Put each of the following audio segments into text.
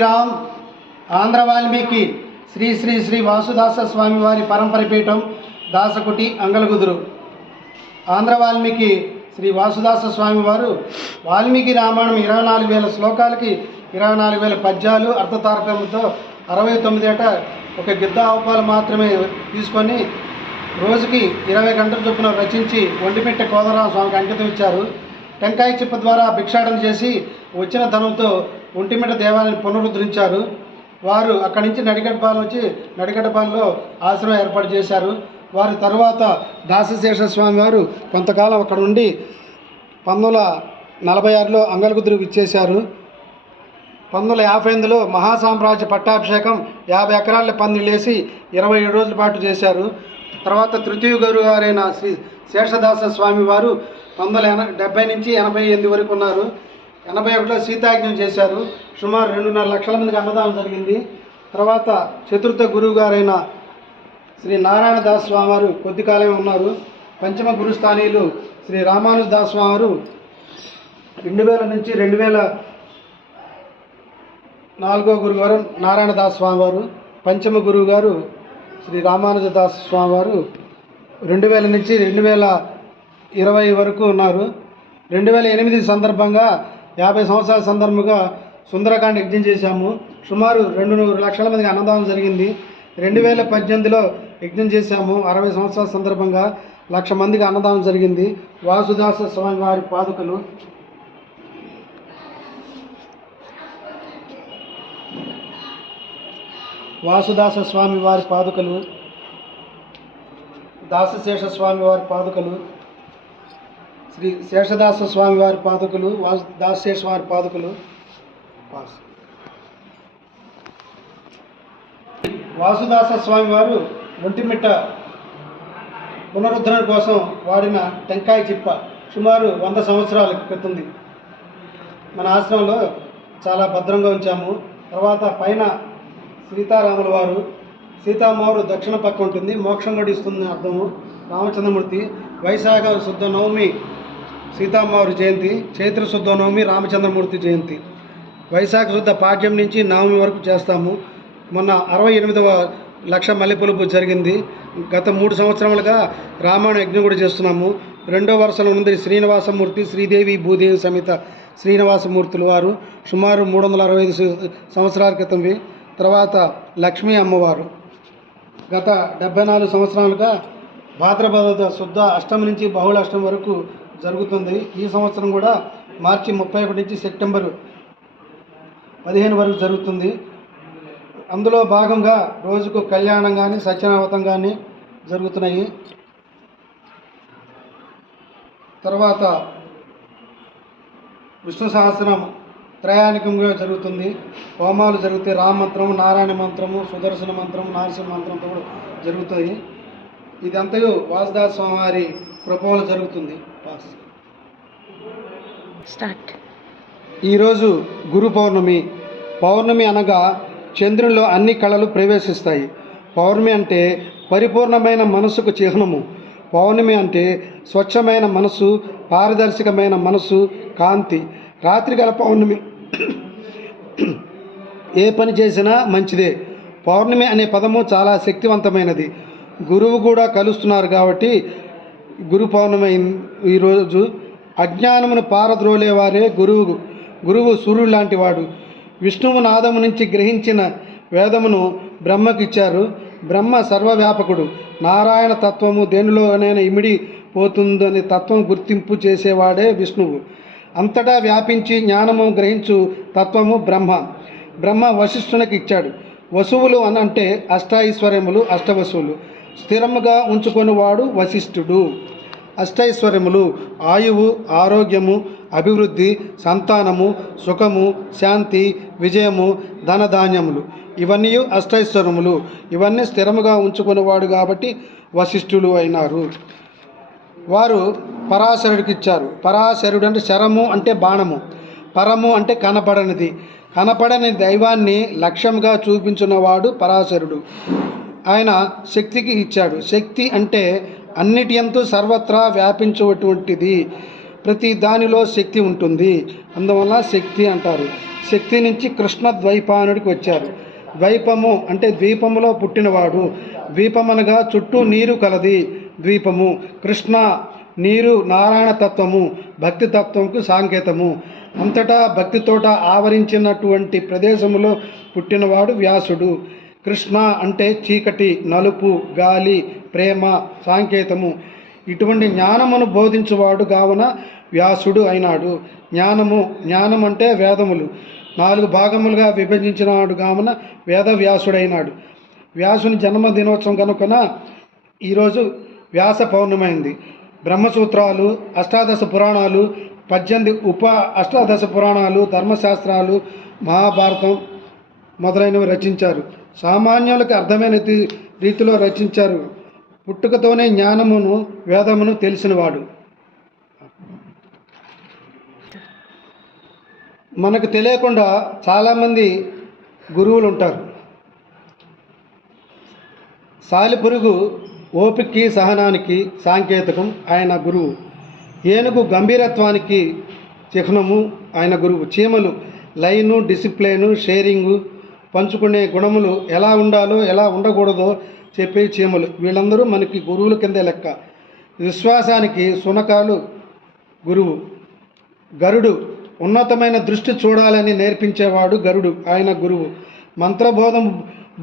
రామ్ ఆంధ్ర వాల్మీకి శ్రీ శ్రీ శ్రీ వాసుదాస స్వామి వారి పరంపర పీఠం దాసకుటి అంగలగుదురు. ఆంధ్ర వాల్మీకి శ్రీ వాసుదాస స్వామి వారు వాల్మీకి రామాయణం 24,000 శ్లోకాలకి 24,000 పద్యాలు అర్థతారకంతో 69 ఏట ఒక గిద్ద ఆవుపాలు మాత్రమే తీసుకొని రోజుకి 20 గంటల చొప్పున రచించి ఒంటిమిట్ట కోదరామ స్వామికి అంకితం ఇచ్చారు. టెంకాయ చిప్ప ద్వారా భిక్షాటన చేసి వచ్చిన ధనంతో ఒంటిమిట్ట దేవాలయాన్ని పునరుద్ధరించారు. వారు అక్కడి నుంచి నడిగడ్డపాలెంలో ఆశ్రమం ఏర్పాటు చేశారు. వారి తర్వాత దాసశేష స్వామి వారు కొంతకాలం అక్కడ ఉండి 1946లో అంగలగుదురు విచ్చేశారు. 1958లో మహాసామ్రాజ్య పట్టాభిషేకం 50 ఎకరాల పందిళ్ళేసి 27 రోజుల పాటు చేశారు. తర్వాత తృతీయ గురువు గారైన శ్రీ శేషదాస స్వామి వారు 1970 నుంచి 88 వరకు ఉన్నారు. 81లో సీతాయజ్ఞం చేశారు. సుమారు 2.5 లక్షల మందికి అన్నదానం జరిగింది. తర్వాత చతుర్థ గురువు గారైన శ్రీ నారాయణ దాస్ స్వామి వారు కొద్ది కాలమే ఉన్నారు. పంచమ గురుస్థానీయులు శ్రీ రామానుజ దాస్ స్వామి వారు 2000 నుంచి 2004 గురువు గారు నారాయణ దాస్ స్వామి వారు. పంచమ గురువు గారు శ్రీ రామానుజ దాస్ స్వామి వారు 2000 నుంచి 2020 వరకు ఉన్నారు. 2008 సందర్భంగా 50 సంవత్సరాల సందర్భంగా సుందరకాండ యజ్ఞం చేశాము. సుమారు 2 లక్షల మందికి అన్నదానం జరిగింది. 2018లో యజ్ఞం చేశాము. 60 సంవత్సరాల సందర్భంగా 1,00,000 మందికి అన్నదానం జరిగింది. వాసుదాస స్వామి వారి పాదుకలు వాసుదాస స్వామి వారి పాదుకలు, దాసశేష స్వామి వారి పాదుకలు, శ్రీ శేషదాస స్వామి వారి పాదుకలు, దాసశేష వారి పాదుకలు. వాసుదాస స్వామి వారు ఒంటిమిట్ట పునరుద్ధరణ కోసం వాడిన టెంకాయ చిప్ప సుమారు 100 సంవత్సరాల క్రితంది. మన ఆశ్రమంలో చాలా భద్రంగా ఉంచాము. తర్వాత పైన సీతారాముల వారు, సీతామ్మవారు దక్షిణ పక్క ఉంటుంది, మోక్షం కూడా ఇస్తుంది అర్థము. రామచంద్రమూర్తి వైశాఖ శుద్ధ నవమి సీతామ్మవారి జయంతి, చైత్ర శుద్ధ నవమి రామచంద్రమూర్తి జయంతి. వైశాఖ శుద్ధ పాడ్యం నుంచి నవమి వరకు చేస్తాము. మొన్న 68వ లక్ష మల్లెపూల పూజ జరిగింది. గత 3 సంవత్సరాలుగా రామాయణ యజ్ఞం కూడా చేస్తున్నాము. 2వ వరుసలో ఉంది శ్రీనివాసమూర్తి, శ్రీదేవి భూదేవి సమేత శ్రీనివాసమూర్తులు వారు సుమారు 365 సంవత్సరాల క్రితంవి. తర్వాత లక్ష్మీ అమ్మవారు గత 74 సంవత్సరాలుగా భాద్రపద శుద్ధ అష్టమి నుంచి బహుళ అష్టమి వరకు జరుగుతుంది. ఈ సంవత్సరం కూడా మార్చి 31 నుంచి సెప్టెంబర్ 15 వరకు జరుగుతుంది. అందులో భాగంగా రోజుకు కళ్యాణం కానీ సత్యనావతం కానీ జరుగుతున్నాయి. తర్వాత విష్ణు సహస్రం త్రయానికంగా జరుగుతుంది. హోమాలు జరుగుతాయి. రామ మంత్రము, నారాయణ మంత్రము, సుదర్శన మంత్రము, నరసింహ మంత్రంతో కూడా జరుగుతాయి. ఇదంతయు వాసుదాస స్వామి వారి కృపలో జరుగుతుంది. ఈరోజు గురు పౌర్ణమి. పౌర్ణమి అనగా చంద్రునిలో అన్ని కళలు ప్రవేశిస్తాయి. పౌర్ణమి అంటే పరిపూర్ణమైన మనసుకు చిహ్నము. పౌర్ణమి అంటే స్వచ్ఛమైన మనసు, పారదర్శకమైన మనసు, కాంతి. రాత్రిగల పౌర్ణమి ఏ పని చేసినా మంచిదే. పౌర్ణమి అనే పదము చాలా శక్తివంతమైనది. గురువు కూడా కలుస్తున్నారు కాబట్టి గురు పౌర్ణమి ఈరోజు. అజ్ఞానమును పారద్రోలేవారే గురువు సూర్యుడు లాంటి వాడు. విష్ణువు నాదము నుంచి గ్రహించిన వేదమును బ్రహ్మకిచ్చారు. బ్రహ్మ సర్వవ్యాపకుడు. నారాయణ తత్వము దేనిలోనైనా ఇమిడిపోతుందని తత్వం గుర్తింపు చేసేవాడే విష్ణువు. అంతటా వ్యాపించి జ్ఞానము గ్రహించు తత్వము బ్రహ్మ. బ్రహ్మ వశిష్ఠునికి ఇచ్చాడు. వసువులు అంటే అష్టైశ్వర్యములు, అష్టవసువులు. స్థిరముగా ఉంచుకొనివాడు వశిష్ఠుడు. అష్టైశ్వర్యములు ఆయువు, ఆరోగ్యము, అభివృద్ధి, సంతానము, సుఖము, శాంతి, విజయము, ధనధాన్యములు. ఇవన్నీ అష్టైశ్వర్యములు. ఇవన్నీ స్థిరముగా ఉంచుకునేవాడు కాబట్టి వశిష్ఠులు అయినారు. వారు పరాశరుడికి ఇచ్చారు. పరాశరుడు అంటే శరము అంటే బాణము, పరము అంటే కనపడనిది. కనపడని దైవాన్ని లక్ష్యంగా చూపించున్నవాడు పరాశరుడు. ఆయన శక్తికి ఇచ్చాడు. శక్తి అంటే అన్నిటి యందు సర్వత్రా వ్యాపించేటువంటిది. ప్రతి దానిలో శక్తి ఉంటుంది, అందువల్ల శక్తి అంటారు. శక్తి నుంచి కృష్ణ ద్వైపాయనుడికి వచ్చారు. ద్వైపము అంటే ద్వీపములో పుట్టినవాడు. ద్వీపమనగా చుట్టూ నీరు కలది ద్వీపము. కృష్ణ నీరు నారాయణ తత్వము, భక్తి తత్వంకు సాంకేతము. అంతటా భక్తితోట ఆవరించినటువంటి ప్రదేశములో పుట్టినవాడు వ్యాసుడు. కృష్ణ అంటే చీకటి, నలుపు, గాలి, ప్రేమ సాంకేతము. ఇటువంటి జ్ఞానమును బోధించువాడు కావున వ్యాసుడు అయినాడు. జ్ఞానం అంటే వేదములు 4 భాగములుగా విభజించినాడు కావున వేద వ్యాసుడైనాడు. వ్యాసుని జన్మదినోత్సవం కనుకన ఈరోజు వ్యాస పౌర్ణమి అయింది. బ్రహ్మసూత్రాలు, అష్టాదశ పురాణాలు, 18 అష్టాదశ పురాణాలు, ధర్మశాస్త్రాలు, మహాభారతం మొదలైనవి రచించారు. సామాన్యులకు అర్థమైన రీతిలో రచించారు. పుట్టుకతోనే జ్ఞానమును వేదమును తెలిసినవాడు. మనకు తెలియకుండా చాలామంది గురువులు ఉంటారు. సాలిపురుగు ఓపికకి సహనానికి సాంకేతికం ఆయన గురువు. ఏనుగు గంభీరత్వానికి చిహ్నము ఆయన గురువు. చీమలు లైను, డిసిప్లైను, షేరింగు, పంచుకునే గుణములు ఎలా ఉండాలో ఎలా ఉండకూడదో చెప్పే చీమలు. వీళ్ళందరూ మనకి గురువుల కిందే లెక్క. విశ్వాసానికి శునకాలు గురువు. గరుడు ఉన్నతమైన దృష్టి చూడాలని నేర్పించేవాడు గరుడు, ఆయన గురువు. మంత్రబోధం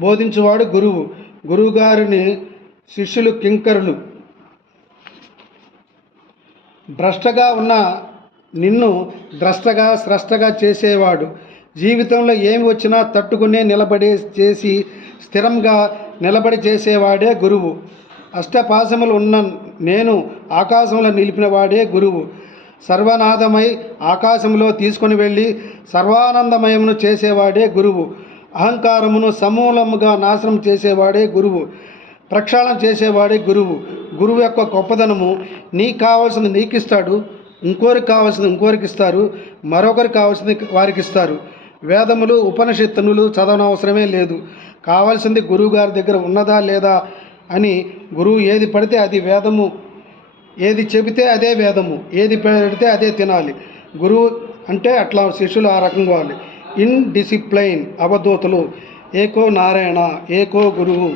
బోధించేవాడు గురువు. గురువుగారిని శిష్యులు కింకరులు. భ్రష్టగా ఉన్న నిన్ను ద్రష్టగా స్రష్టగా చేసేవాడు. జీవితంలో ఏమి వచ్చినా తట్టుకునే చేసి స్థిరంగా నిలబడి చేసేవాడే గురువు. అష్టపాశములు ఉన్న నేను ఆకాశంలో నిలిపినవాడే గురువు. సర్వనాదమై ఆకాశంలో తీసుకొని వెళ్ళి సర్వానందమయమును చేసేవాడే గురువు. అహంకారమును సమూలముగా నాశనం చేసేవాడే గురువు. ప్రక్షాళన చేసేవాడే గురువు. గురువు యొక్క గొప్పదనము నీకు కావాల్సింది నీకు ఇస్తాడు, ఇంకోరికి కావాల్సింది ఇంకోరికి ఇస్తారు, మరొకరికి కావాల్సింది వారికి ఇస్తారు. వేదములు ఉపనిషత్తులు చదవనవసరమే లేదు. కావాల్సింది గురువు గారి దగ్గర ఉన్నదా లేదా అని గురువు ఏది పడితే అది వేదము, ఏది చెబితే అదే వేదము, ఏది పెడితే అదే తినాలి. గురువు అంటే అట్లా శిష్యులు ఆ రకంగా వాళ్ళు. ఇన్ డిసిప్లైన్ అవధూతలు. ఏకో నారాయణ, ఏకో గురువు.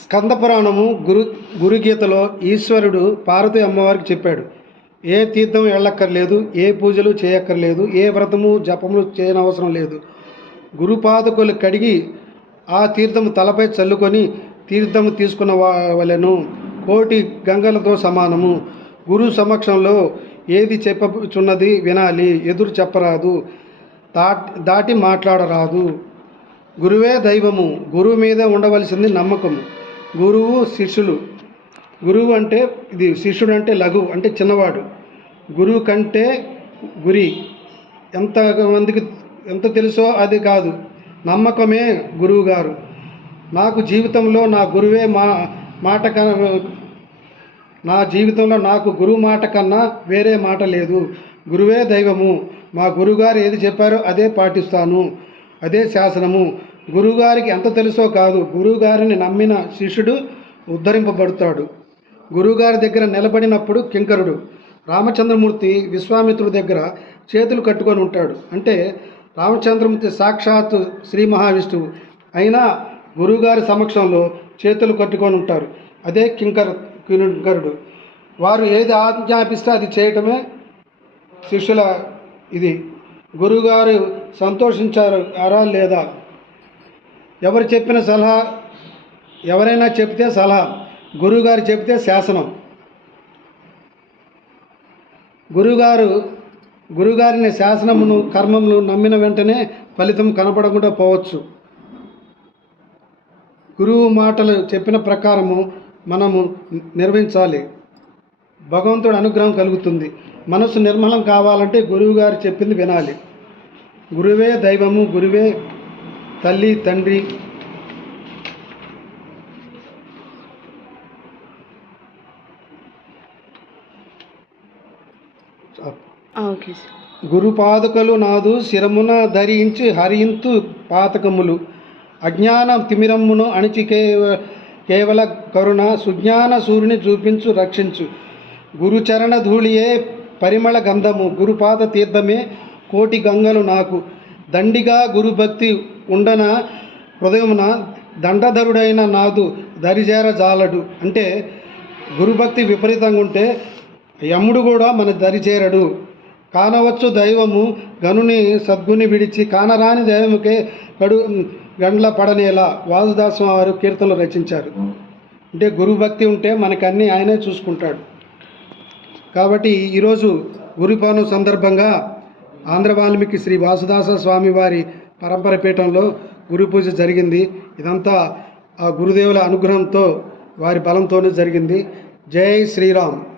స్కంద పురాణము గురుగీతలో ఈశ్వరుడు పార్వతీ అమ్మవారికి చెప్పాడు, ఏ తీర్థం వెళ్ళక్కర్లేదు, ఏ పూజలు చేయక్కర్లేదు, ఏ వ్రతము జపములు చేయనవసరం లేదు. గురుపాదుకలు కడిగి ఆ తీర్థము తలపై చల్లుకొని తీర్థము తీసుకున్న వలెను. కోటి గంగలతో సమానము. గురు సమక్షంలో ఏది చెప్పుచున్నది వినాలి, ఎదురు చెప్పరాదు, దాటి మాట్లాడరాదు. గురువే దైవము. గురువు మీద ఉండవలసింది నమ్మకము. గురువు శిష్యులు. గురువు అంటే ఇది, శిష్యుడు అంటే లఘు అంటే చిన్నవాడు. గురువు కంటే గురి. ఎంతమందికి ఎంత తెలుసో అది కాదు, నమ్మకమే గురువు గారు. నాకు జీవితంలో నా గురువే మాట కన్నా, నా జీవితంలో నాకు గురువు మాట కన్నా వేరే మాట లేదు. గురువే దైవము. మా గురువుగారు ఏది చెప్పారో అదే పాటిస్తాను, అదే శాసనము. గురువుగారికి ఎంత తెలుసో కాదు, గురువుగారిని నమ్మిన శిష్యుడు ఉద్ధరింపబడతాడు. గురువుగారి దగ్గర నిలబడినప్పుడు కింకరుడు. రామచంద్రమూర్తి విశ్వామిత్రుడి దగ్గర చేతులు కట్టుకొని ఉంటాడు. అంటే రామచంద్రమూర్తి సాక్షాత్తు శ్రీ మహావిష్ణువు అయినా గురువుగారి సమక్షంలో చేతులు కట్టుకొని ఉంటారు. అదే కింకరుడు. వారు ఏది ఆజ్ఞాపిస్తే అది చేయటమే శిష్యుల ఇది. గురువుగారు సంతోషించారా లేదా? ఎవరు చెప్పిన సలహా, ఎవరైనా చెప్తే సలహా, గురువుగారు చెప్తే శాసనం. గురువుగారిని శాసనమును కర్మమును నమ్మిన వెంటనే ఫలితం కనపడకుండా పోవచ్చు. గురువు మాటలు చెప్పిన ప్రకారము మనము నిర్వహించాలి. భగవంతుడి అనుగ్రహం కలుగుతుంది. మనసు నిర్మలం కావాలంటే గురువుగారు చెప్పింది వినాలి. గురువే దైవము. గురువే తల్లి తండ్రి. గురుపాదుకలు నాదు శిరమున ధరించి హరింతు పాతకములు. అజ్ఞాన తిమిరమ్మును కేవల కరుణ సుజ్ఞాన సూర్యుని చూపించు రక్షించు. గురుచరణ ధూళియే పరిమళ గంధము, గురుపాద తీర్థమే కోటి గంగలు నాకు. దండిగా గురుభక్తి ఉండన హృదయమున దండధరుడైన నాదు దరిజేర జాలడు. అంటే గురుభక్తి విపరీతంగా ఉంటే యముడు కూడా మన దరిచేరడు. కానవచ్చు దైవము గనుని సద్గుని విడిచి, కానరాని దైవముకే గండ్ల పడనేలా వాసుదాసం వారు కీర్తనలు రచించారు. అంటే గురుభక్తి ఉంటే మనకన్నీ ఆయనే చూసుకుంటాడు. కాబట్టి ఈరోజు గురు పౌర్ణమి సందర్భంగా ఆంధ్ర వాల్మీకి శ్రీ వాసుదాస స్వామి వారి పరంపర పీఠంలో గురు పూజ జరిగింది. ఇదంతా ఆ గురుదేవుల అనుగ్రహంతో వారి బలంతోనే జరిగింది. జై శ్రీరామ్.